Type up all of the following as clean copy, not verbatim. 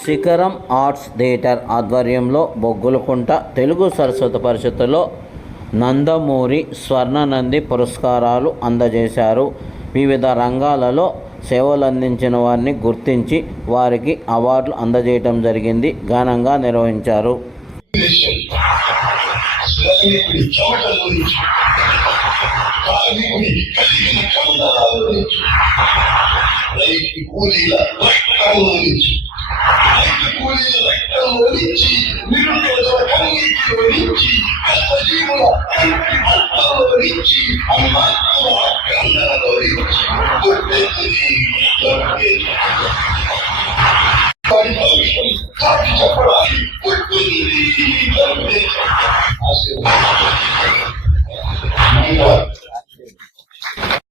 శిఖరం arts theatre ఆధ్వర్యంలో బొగ్గులకుంట తెలుగు సరస్వతి పరిషత్తులో నందమూరి స్వర్ణనంది పురస్కారాలు అందజేశారు. వివిధ రంగాలలో సేవలందించిన వారిని గుర్తించి వారికి అవార్డులు అందజేయడం జరిగింది. ఘనంగా నిర్వహించారు.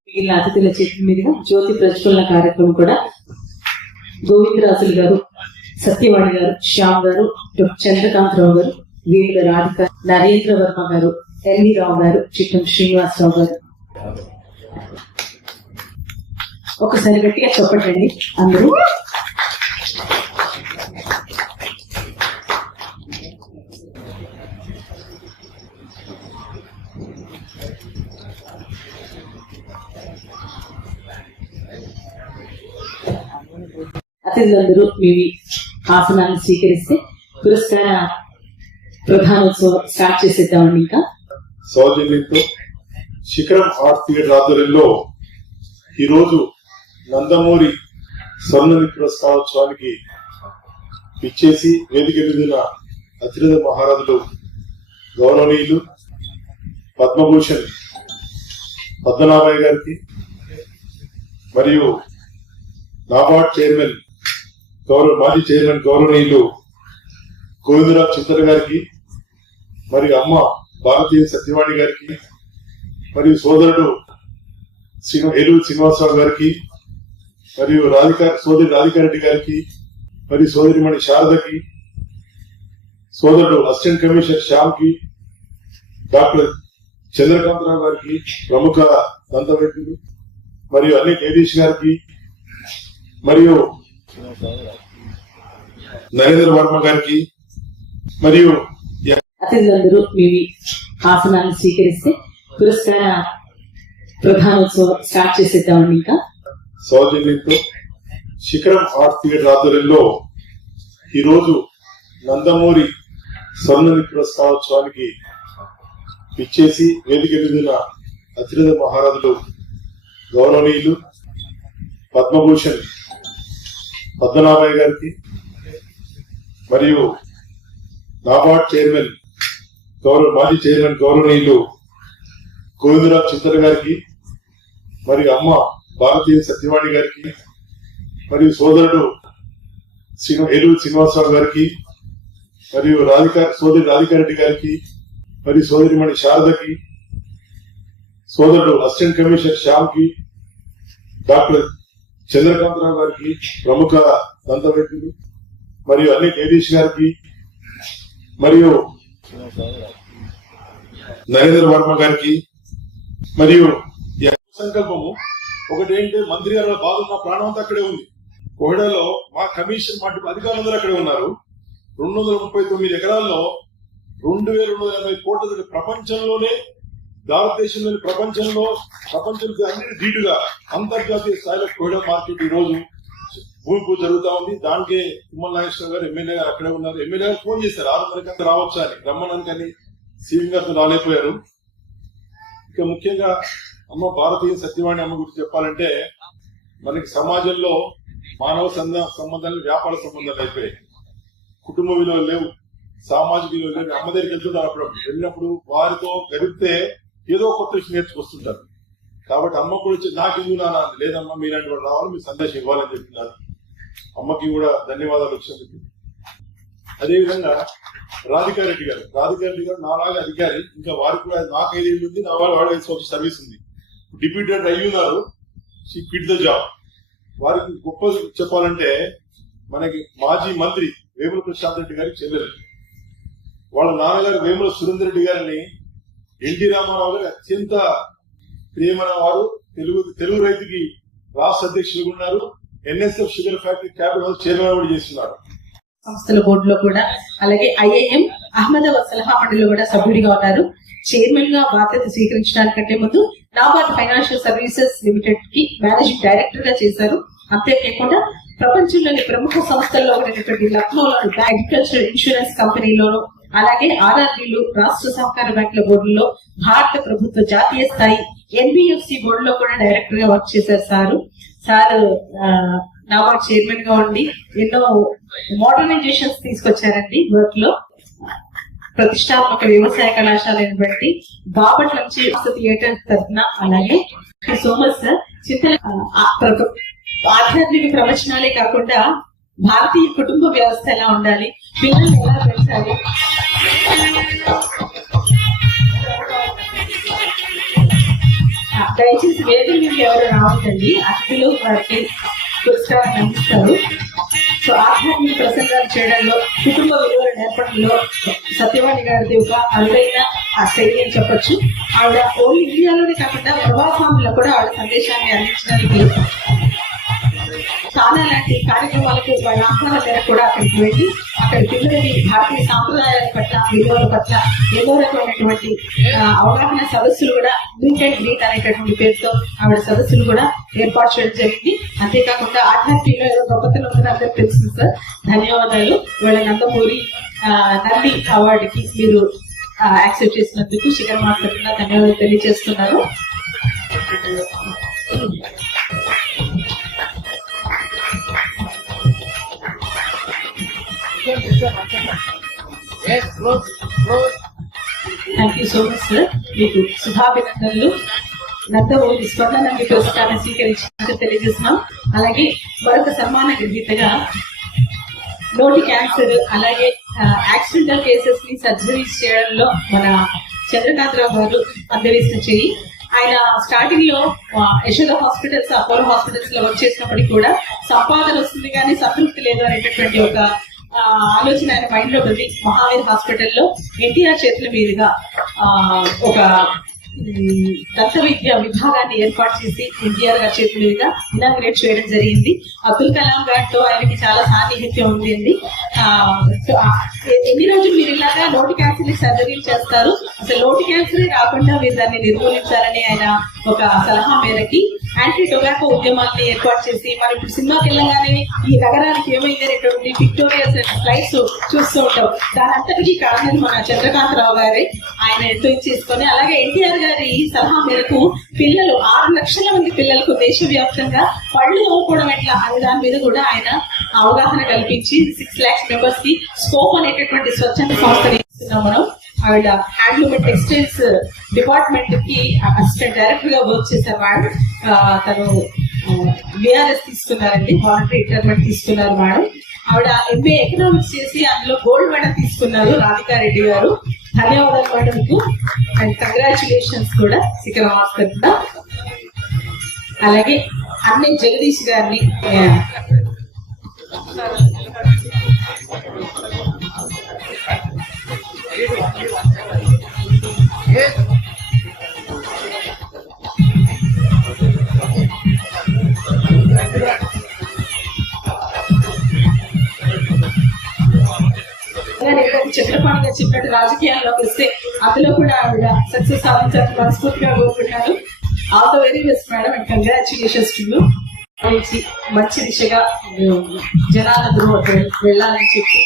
మిగిలిన అతిథుల చేతుల మీదుగా జ్యోతి ప్రజ్వలన కార్యక్రమం కూడా గోవిందరాజులు గారు, సత్యవాణి గారు, శ్యామ్ గారు, చంద్రకాంతరావు గారు, వేముల రాధిక, నరేంద్ర వర్మ గారు, ఎల్వి రావు గారు, చిట్టం శ్రీనివాసరావు గారు. ఒకసారి గట్టిగా చెప్పండి అందరూ. అతిథులందరూ మీ ఆసనాన్ని స్వీకరిస్తే పురస్కార ప్రధానోత్సవం స్టార్ట్ చేసేద్దామండి. ఇంకా సౌజన్యంతో శిఖరం ఆర్ట్స్ థియేటర్ ఆధ్వర్యంలో ఈరోజు నందమూరి స్వర్ణనిధి పురస్కారోత్సవానికి ఇచ్చేసి వేదిక మీదున్న అతిరథ మహారాజులు గౌరవనీయులు పద్మభూషణ్ పద్మనాభయ్య గారికి మరియు నాబార్డ్ చైర్మన్ మాజీ చైర్మన్ గౌరవనీయులు గోవిందరావు చిత్తర గారికి మరియు అమ్మ భారతీయ సత్యవాణి గారికి మరియు సోదరుడు ఏలూరు శ్రీనివాసరావు గారికి మరియు సోదరి రాధికారెడ్డి గారికి మరియు సోదరిమణి శారదకి, సోదరుడు అసిస్టెంట్ కమిషనర్ శ్యామ్ కి, డాక్టర్ చంద్రకాంతరావు గారికి, ప్రముఖ దంత వైద్యులు మరియు అన్ని జగదీష్ గారికి మరియు నరేంద్ర వర్మ గారికి మరియు అతిథులందరూ మీ ఆసనాన్ని స్వీకరిస్తే పురస్కార ప్రధానోత్సవం స్టార్ట్ చేసేద్దామండి. ఇంకా సౌజన్యంతో శిఖరం ఆర్ట్స్ థియేటర్ ఆధ్వర్యంలో ఈరోజు నందమూరి స్వర్ణనిధి పురస్కారోత్సవానికి ఇచ్చేసి వేదిక మీదున్న అతిరథ మహారాజులు గౌరవనీయులు పద్మభూషణ్ పద్మనాభయ్య గారికి మరియు నాబార్డ్ చైర్మన్ మాజీ చైర్మన్ గౌరవనీయులు గోవిందరావు చిత్తర గారికి మరియు అమ్మ భారతీయ సత్యవాణి గారికి మరియు సోదరుడు ఏలూరు శ్రీనివాసరావు గారికి మరియు సోదరి రాధికారెడ్డి గారికి మరియు సోదరిమణి శారదకి, సోదరుడు అసిస్టెంట్ కమిషనర్ శ్యామ్ కి, డాక్టర్ చంద్రకాంతరావు గారికి, ప్రముఖ దంత వైద్యులు మరియు అన్ని జగదీష్ గారికి మరియు నరేంద్ర వర్మ గారికి మరియు సంకల్పము ఒకటేంటే మంత్రి గారు బాగున్న ప్రాణం అంతా అక్కడే ఉంది. కోహెడాలో మా కమిషన్ మా అధికారులందరూ అక్కడే ఉన్నారు. 239 ఎకరాల్లో 2280 కోట్ల ప్రపంచంలోనే, భారతదేశంలోని ప్రపంచంలో అన్నిటి ధీటుగా అంతర్జాతీయ స్థాయిలో కోహెడా మార్కెట్ ఈ రోజు భూమి పూజ జరుగుతా ఉంది. దానికే తిమ్మల నాగేశ్వర గారు ఎమ్మెల్యే గారు అక్కడే ఉన్నారు. ఎమ్మెల్యే గారు ఫోన్ చేశారు 6 రావచ్చా అని, రమ్మనని, కానీ సీఎం గారితో రాలేకపోయారు. ఇక ముఖ్యంగా అమ్మ భారతీయ సత్యవాణి అమ్మ గురించి చెప్పాలంటే, మనకి సమాజంలో మానవ సంబంధాలు వ్యాపార సంబంధాలు అయిపోయాయి. కుటుంబ విలువలు లేవు, సామాజిక విలువలు లేవు. అమ్మ దగ్గరికి వెళ్తుంటారు. అప్పుడప్పుడు వెళ్ళినప్పుడు వారితో గడిపితే ఏదో కొత్త విషయం నేర్చుకొస్తుంటారు. కాబట్టి అమ్మ కూడా వచ్చి నాకు ఎందుకు నాన్న, లేదమ్మా మీలాంటి వాడు రావాలి, మీరు సందేశం ఇవ్వాలని చెప్తున్నారు. అమ్మకి కూడా ధన్యవాదాలు వచ్చినందుకు. అదేవిధంగా రాధికారెడ్డి గారు నాలాగా అధికారి, ఇంకా వారికి కూడా నాకు 5 ఏళ్ళు ఉంది, నా వాడు 5 సంవత్సరాల సర్వీస్ ఉంది. డిప్యూటీ డైరెక్టర్ అయ్యి ఉన్నారు. She quit the job. వారికి గొప్ప చెప్పాలంటే, మనకి మాజీ మంత్రి వేముల ప్రశాంత్ రెడ్డి గారికి చెల్లెలు. వాళ్ళ నాన్నగారు వేముల సురేందర్ రెడ్డి గారిని ఎన్టీ రామారావు గారు అత్యంత ప్రియమైన వారు. తెలుగు రైతుకి రాష్ట్ర అధ్యక్షులుగా ఉన్నారు. NSF sugar factory capital chairman కూడా చేస్తున్నారు. సంస్థల బోర్డులో కూడా, అలాగే ఐఐఎం అహ్మదాబాద్ సలహా మండలిలో కూడా సభ్యుడిగా ఉన్నారు. చైర్మన్ గా బాధ్యత స్వీకరించడానికంటే ముందు నాబార్డ్ ఫైనాన్షియల్ సర్వీసెస్ లిమిటెడ్ కి మేనేజింగ్ డైరెక్టర్ గా చేశారు. అంతేకాకుండా ప్రపంచంలోని ప్రముఖ సంస్థల్లో ఉన్నటువంటి లక్నోలోని అగ్రికల్చర్ ఇన్సూరెన్స్ కంపెనీలోను, అలాగే ఆర్ఆర్బీలు రాష్ట్ర సహకార బ్యాంకుల బోర్డులో, భారత ప్రభుత్వ జాతీయ స్థాయి ఎన్బిఎఫ్సి బోర్డులో కూడా డైరెక్టర్ గా వర్క్ చేశారు. సార్ నాబార్డ్ చైర్మన్ గా ఉండి ఎన్నో మోడర్నైజేషన్స్ తీసుకొచ్చారండి వర్క్ లో. ప్రతిష్టాత్మక వ్యవసాయ కళాశాల అయినటువంటి బాపట్ల నుంచి థియేటర్ తరఫున, అలాగే సో మచ్ సార్ చింతల ఆధ్యాత్మిక ప్రవచనాలే కాకుండా భారతీయ కుటుంబ వ్యవస్థ ఎలా ఉండాలి, పిల్లల్ని ఎలా పెంచాలి, దయచేసి వేదిక మీద ఎవరు రావద్దండి, అతిథులు వారికి పురస్కారం అందిస్తారు. సో ఆధ్యాత్మిక ప్రసంగాలు చేయడంలో, కుటుంబ విలువల నేర్పడంలో సత్యవాణి గారిది ఒక అరుదైన శైలి అని చెప్పొచ్చు. ఆవిడ ఓన్లీ ఇండియాలోనే కాకుండా ప్రవాసాంలో కూడా ఆవిడ సందేశాన్ని అందించడానికి చాలా లాంటి కార్యక్రమాలకు వాళ్ళ ఆహ్వానం మేరకు కూడా అక్కడికి వెళ్ళి అక్కడ పిల్లలకి భారతీయ సాంప్రదాయాల పట్ల, విలువల పట్ల ఏదో రకమైనటువంటి అవగాహన సదస్సులు కూడా మీట్ అండ్ గ్రీట్ అనేటటువంటి పేరుతో ఆవిడ సదస్సులు కూడా ఏర్పాటు చేయడం జరిగింది. అంతేకాకుండా ఆధ్యాత్మికలో ఏదో గొప్పతనం ఉందని అందరికి తెలుస్తుంది సార్. ధన్యవాదాలు. వాళ్ళ నందమూరి నంది అవార్డుకి మీరు యాక్సెప్ట్ చేసినందుకు శిఖర్ మాస్టర్ ధన్యవాదాలు తెలియజేస్తున్నారు. Thank you so much sir. మీకు శుభాభినందనలు. నందమూరి స్వర్ణనంది పురస్కారం స్వీకరించినట్టు తెలియజేస్తున్నాం. అలాగే మరొక సన్మాన గ్రహీతగా నోటి క్యాన్సర్, అలాగే యాక్సిడెంటల్ కేసెస్ ని సర్జరీస్ చేయడంలో మన చంద్రకాంతరావు గారు అందవేసిన చెయ్యి. ఆయన స్టార్టింగ్ లో యశోద హాస్పిటల్స్, అపోలో హాస్పిటల్స్ లో వర్క్ చేసినప్పటికీ కూడా సంపాదన వస్తుంది కానీ సంతృప్తి లేదు అనేటటువంటి ఒక ఆలోచన ఆయన మైండ్ లో ఉంది. మహావీర్ హాస్పిటల్లో ఎన్టీఆర్ చేతుల మీదుగా ఒక దంత విద్య విభాగాన్ని ఏర్పాటు చేసి ఎన్టీఆర్ గారి చేతుల మీదుగా ఇనాగ్రేట్ చేయడం జరిగింది. అబ్దుల్ కలాం గారితో ఆయనకి చాలా సాన్నిహిత్యం ఉంది అండి. ఎన్ని రోజులు మీరు ఇలాగా నోటి క్యాన్సర్ సర్జరీలు చేస్తారు, అసలు నోటి క్యాన్సర్ రాకుండా మీరు దాన్ని నిర్మూలించాలని ఆయన ఒక సలహా మేరకి యాంటీ టొబాకో ఉద్యమాన్ని ఏర్పాటు చేసి, మరి ఇప్పుడు సినిమాకి వెళ్ళగానే ఈ నగరానికి ఏమైంది అనేటువంటి పిక్టోరియల్స్ స్లైడ్స్ చూస్తూ ఉంటాం. దాని అంతటికీ కారణం మన చంద్రకాంతరావు గారే. ఆయన ఎంతో చేసుకొని, అలాగే ఎన్టీఆర్ గారి సలహా మేరకు పిల్లలు 6 లక్షల మంది పిల్లలకు దేశవ్యాప్తంగా పళ్ళు తోముకోవడం ఎట్లా అనే దాని మీద కూడా ఆయన అవగాహన కల్పించి 6 lakhs మెంబర్స్ కి స్కోప్ అనేటటువంటి స్వచ్ఛంద సంస్థని ఇస్తున్నాం మనం. ఆవిడ హ్యాండ్లూమ్ అండ్ టెక్స్టైల్స్ డిపార్ట్మెంట్ కి అసిస్టెంట్ డైరెక్టర్ గా వర్క్ చేశారు మేడం. తను బిఆర్ఎస్ తీసుకున్నారండి, వాలంటరీ రిటైర్మెంట్ తీసుకున్నారు మేడం. ఆవిడ ఎంఏ ఎకనామిక్స్ చేసి అందులో గోల్డ్ మెడల్ తీసుకున్నారు రాధికారెడ్డి గారు. ధన్యవాదాలు మేడం మీకు, అండ్ కంగ్రాచులేషన్స్ కూడా శిఖర్ మాస్టర్. అలాగే అన్నయ్య జగదీష్ గారిని చంద్రపాణి గారు చెప్పినట్టు రాజకీయాల్లోకి వస్తే అందులో కూడా ఆవిడ సక్సెస్ సాధించాలని మనస్ఫూర్తిగా కోరుకుంటున్నాను. All the very best madam, and congratulations to you. మంచి దిశగా జనాల వెళ్ళాలని చెప్పి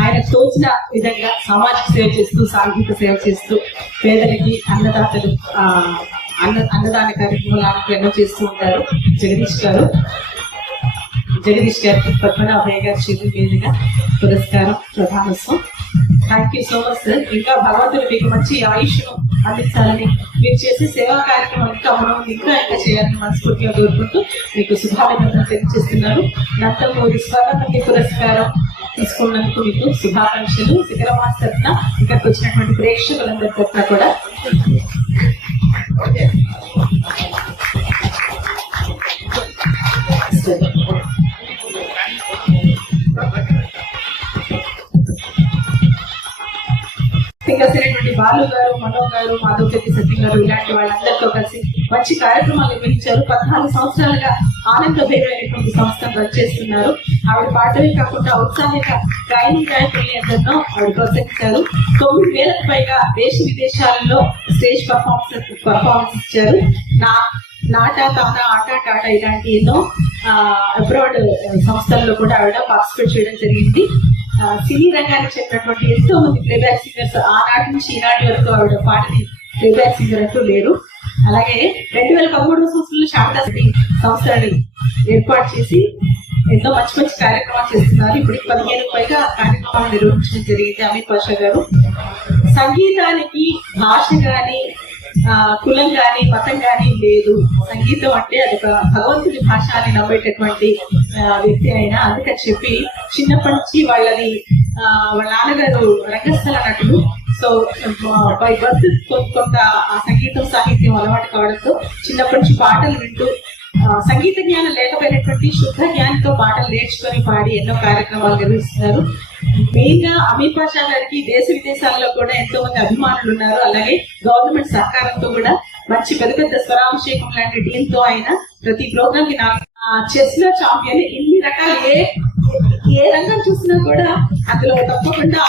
ఆయన తోచిన విధంగా సామాజిక సేవ చేస్తూ, సాంఘిక సేవ చేస్తూ, పేదలకి అన్నదాతలు అన్నదాన కార్యక్రమాలు ఎన్నో చేస్తూ ఉంటారు జగదీష్ గారికి పద్మనాభయ్య గారి చేతుల మీదుగా పురస్కారం ప్రధానోత్సవం. Thank you so much sir. ఇంకా భగవంతుడు మీకు మంచి ఆయుష్ను అందించాలని, మీరు చేసే సేవా కార్యక్రమం ఇంకా మనం ఇంకా చేయాలని మనస్ఫూర్తిగా కోరుకుంటూ మీకు శుభాభినందనలు తెలియజేస్తున్నారు. నందమూరి స్వర్ణనంది పురస్కారం తీసుకున్నందుకు మీకు శుభాకాంక్షలు. శిఖర మాస్టర్ తరఫున ఇక్కడికి వచ్చినటువంటి ప్రేక్షకులందరి తరఫున కూడా బాలు గారు, మనో గారు, మాధవ్ పెద్ది సత్యం గారు, ఇలాంటి వాళ్ళందరితో కలిసి మంచి కార్యక్రమాలు నిర్వహించారు. 14 సంవత్సరాలుగా ఆనందభైరమైనటువంటి సంస్థను రన్ చేస్తున్నారు. ఆవిడ పాటలే కాకుండా ఔత్సాహిక ట్రైనింగ్ గాయకుల్ని ఎందరినో ఆవిడ ప్రోత్సహించారు. 9,000కు పైగా దేశ విదేశాలలో స్టేజ్ పర్ఫార్మెన్స్ ఇచ్చారు. నాటా తానా ఆటా టాటా ఇలాంటి ఎన్నో అబ్రాడ్ సంస్థల్లో కూడా ఆవిడ పార్టిసిపేట్ చేయడం జరిగింది. సినీ రంగానికి చెందినటువంటి ఎంతో మంది ప్లేబ్యాక్ సింగర్స్ ఆనాటి నుంచి ఈనాటి వరకు ఆవిడ పాటని ప్లేబ్యాక్ సింగర్ అంటూ లేరు. అలాగే 2013 సంవత్సరంలో శారదా సంస్థలని ఏర్పాటు చేసి ఎంతో మంచి మంచి కార్యక్రమాలు చేస్తున్నారు. ఇప్పుడు 15కు పైగా కార్యక్రమాలు నిర్వహించడం జరిగింది అమిత్ పాషా గారు. సంగీతానికి భాష గాని కులం గాని మతం గాని లేదు. సంగీతం అంటే అది ఒక భగవంతుడి భాష అని నమ్మేటటువంటి వ్యక్తి అయినా, అందుకని చెప్పి చిన్నప్పటి నుంచి వాళ్ళ నాన్నగారు రంగస్థల నటుడు. సో బై బర్త్ కొంత సంగీతం సాహిత్యం అలవాటు కావడంతో చిన్నప్పటి నుంచి పాటలు వింటూ సంగీత జ్ఞానం లేకపోయినటువంటి శుద్ధ జ్ఞానంతో పాటలు నేర్చుకొని పాడి ఎన్నో కార్యక్రమాలు నిర్వహిస్తున్నారు. మెయిన్ గా అమిత్ పాషా గారికి దేశ విదేశాల్లో కూడా ఎంతో మంది అభిమానులు ఉన్నారు. అలాగే గవర్నమెంట్ సహకారంతో కూడా మంచి పెద్ద పెద్ద స్వరాభిషేకం లాంటి టీమ్ తో ఆయన ప్రతి ప్రోగ్రామ్ కి చెస్ లో ఛాంపియన్. ఇన్ని రకాల ఏ రంగం చూసినా కూడా అందులో తప్పకుండా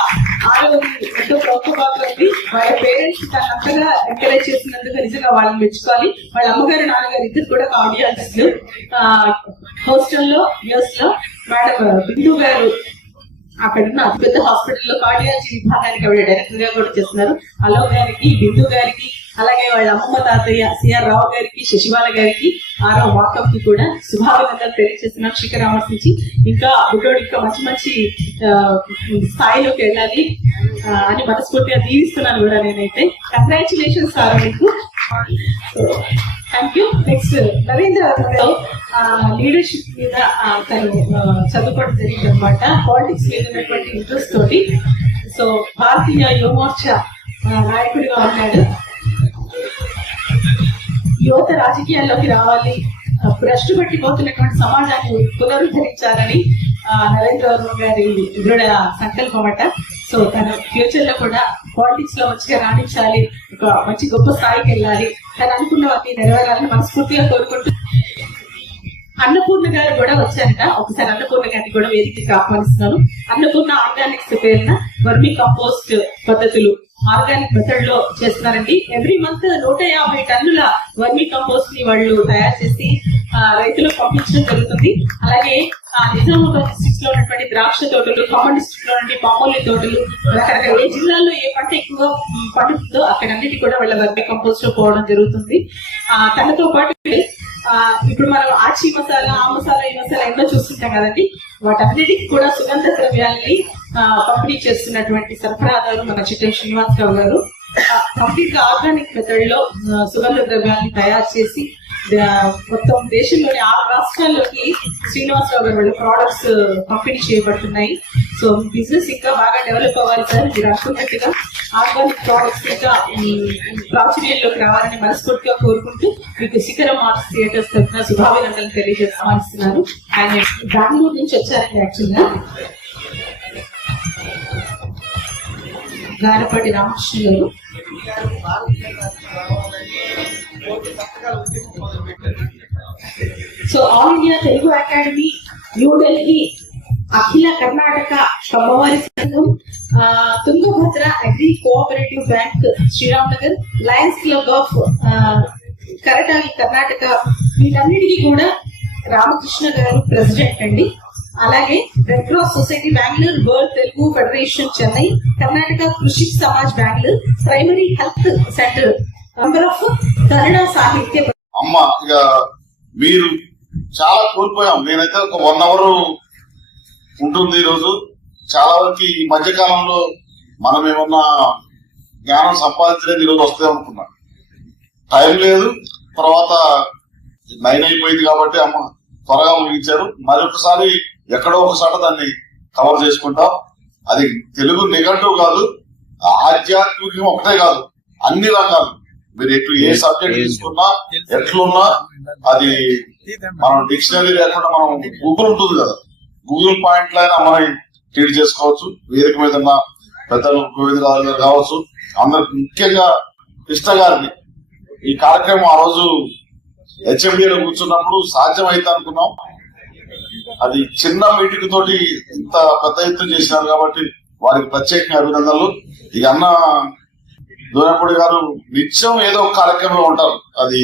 ఆడవారి ఎంతో ప్రముఖ పాత్ర ఉంది. వాళ్ళ పేరెంట్స్ తను అంతగా ఎంకరేజ్ చేసినందుకు నిజంగా వాళ్ళని మెచ్చుకోవాలి. వాళ్ళ అమ్మగారు నాన్నగారు ఇద్దరు కూడా ఆడియన్స్. హాస్టల్లో యూఎస్ లో మేడం బిందు గారు అక్కడ ఉన్న అతిపెద్ద హాస్పిటల్లో కార్డియాలజీ విభాగానికి ఆవిడ డైరెక్టర్ గా కూడా చేస్తున్నారు. అలోక్ గారికి, బిందు గారికి, అలాగే వాళ్ళ అమ్మమ్మ తాతయ్య సిఆర్ రావు గారికి, శశిబాల గారికి, ఆరవ వాకప్ కి కూడా శుభాభినందనలు తెలియజేస్తున్నాం. శిఖరామర్స్ నుంచి ఇంకా బుడ్డోడు ఇంకా మంచి మంచి స్థాయిలోకి వెళ్ళాలి అని మనస్ఫూర్తిగా దీవిస్తున్నాను కూడా నేనైతే. కంగ్రాచులేషన్స్ సార్ మీకు. Thank you. Next Narendra leadership మీద తను చదువుకోవడం జరిగింది అనమాట. పాలిటిక్స్ మీద ఉన్నటువంటి ఇంట్రెస్ట్ తోటి సో భారతీయ యువమోర్చా నాయకుడిగా ఉన్నాడు. యువత రాజకీయాల్లోకి రావాలి, భ్రష్టు పట్టిపోతున్నటువంటి సమాజాన్ని పునరుద్ధరించాలని నరేంద్ర వర్మ గారి దృఢ సంకల్పం అట. సో తన ఫ్యూచర్ లో కూడా పాలిటిక్స్ లో మంచిగా రాణించాలి, ఒక మంచి గొప్ప స్థాయికి వెళ్ళాలి, తను అనుకున్నవన్నీ నెరవేరాలని మనస్ఫూర్తిగా కోరుకుంటూ అన్నపూర్ణ గారు కూడా వచ్చారట. ఒకసారి అన్నపూర్ణ గారిని కూడా వేదికకి ఆహ్వానిస్తున్నాను. అన్నపూర్ణ ఆర్గానిక్స్ పేరున వర్మీ కంపోస్ట్ పద్ధతులు ఆర్గానిక్ మెథడ్ లో చేస్తున్నారండి. ఎవ్రీ మంత్ 150 టన్నుల వర్మీ కంపోస్ట్ ని వాళ్ళు తయారు చేసి రైతులకు పంపించడం జరుగుతుంది. అలాగే నిజామాబాద్ డిస్ట్రిక్ట్ లో ఉన్నటువంటి ద్రాక్ష తోటలు, ఖమ్మం డిస్ట్రిక్ట్ లో నుండి పామోలి తోటలు, రకరకాల ఏ జిల్లాల్లో ఏ పంట ఎక్కువగా పండుతుందో అక్కడన్నిటి కూడా వాళ్ళ వర్మీ కంపోస్ట్ లో పోవడం జరుగుతుంది. తనతో పాటు ఇప్పుడు మనం ఆచి మసాలా, ఆ మసాలా, ఈ మసాలా ఎన్నో చూస్తుంటాం కదండి. వాటన్నిటికి కూడా సుగంధ ద్రవ్యాలని పంపిణీ చేస్తున్నటువంటి సరఫరాదారు మన చిట్టం శ్రీనివాసరావు గారు. కంప్లీట్ గా ఆర్గానిక్ మెథడ్ లో సుగంధ ద్రవ్యాన్ని తయారు చేసి మొత్తం దేశంలోని 6 రాష్ట్రాల్లోకి శ్రీనివాసరావు గారు వాళ్ళ ప్రోడక్ట్స్ పంపిణీ చేయబడుతున్నాయి. సో బిజినెస్ ఇంకా బాగా డెవలప్ అవ్వాలి సార్. మీరు అనుకున్నట్టుగా ఆర్గానిక్ ప్రోడక్ట్స్ ఇంకా ప్రాచుర్యంలోకి రావాలని మనస్ఫూర్తిగా కోరుకుంటూ మీకు శిఖరం ఆర్ట్స్ థియేటర్స్ తరఫున శుభాభినందనలు తెలియజేస్తున్నాను. ఆయన బెంగళూరు నుంచి వచ్చారండి. యాక్చువల్గా గారపాటి రామకృష్ణ గారు so all India Telugu academy, New Delhi, Akhila Karnataka Kammavari Sangham, Tungabhadra agri cooperative bank Sriram Nagar, lions club of Karatali Karnataka, వీటన్నిటికీ కూడా రామకృష్ణ గారు ప్రెసిడెంట్ అండి. అలాగే red cross society Bengaluru, world Telugu federation Chennai, Karnataka Krishi Samaj Bengaluru, primary health centre, member of Kannada Sahitya. అమ్మ ఇక మీరు చాలా కోల్పోయాం. నేనైతే ఒక 1 hour ఉంటుంది ఈరోజు. చాలా వరకు ఈ మధ్య కాలంలో మనం ఏమన్నా జ్ఞానం సంపాదించలేదు ఈరోజు వస్తే అనుకున్నా. టైం లేదు, తర్వాత 9 అయిపోయింది కాబట్టి అమ్మ త్వరగా ముగించారు. మరొకసారి ఎక్కడో ఒకసారి దాన్ని కవర్ చేసుకుంటాం. అది తెలుగు నిఘంటువు కాదు, ఆధ్యాత్మికం ఒకటే కాదు, అన్ని రంగాలు మీరు ఎట్లు ఏ సబ్జెక్ట్ తీసుకున్నా ఎట్లున్నా అది మనం డిక్షనరీ లేకుండా మనం గూగుల్ ఉంటుంది కదా, గూగుల్ పాయింట్లు అయినా మనం ట్రీట్ చేసుకోవచ్చు. వేదిక మీద ఉన్న పెద్దలు గోవిందరాజు గారు కావచ్చు, అందరికి ముఖ్యంగా కృష్ణ గారిని ఈ కార్యక్రమం ఆ రోజు హెచ్ఎండిలో కూర్చున్నప్పుడు సాధ్యమైతే అనుకున్నాం. అది చిన్న మీటింగ్ తోటి ఇంత పెద్ద ఎత్తున చేసినారు కాబట్టి వారికి ప్రత్యేకంగా అభినందనలు. ఇక అన్న దూరపూడి గారు నిత్యం ఏదో ఒక కార్యక్రమంలో ఉంటారు. అది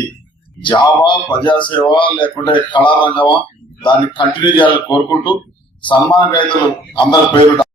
జాబా, ప్రజాసేవ, లేకుంటే కళారంగమా, దాన్ని కంటిన్యూ చేయాలని కోరుకుంటూ సన్మాన గ్రహీతలు అందరి పేరు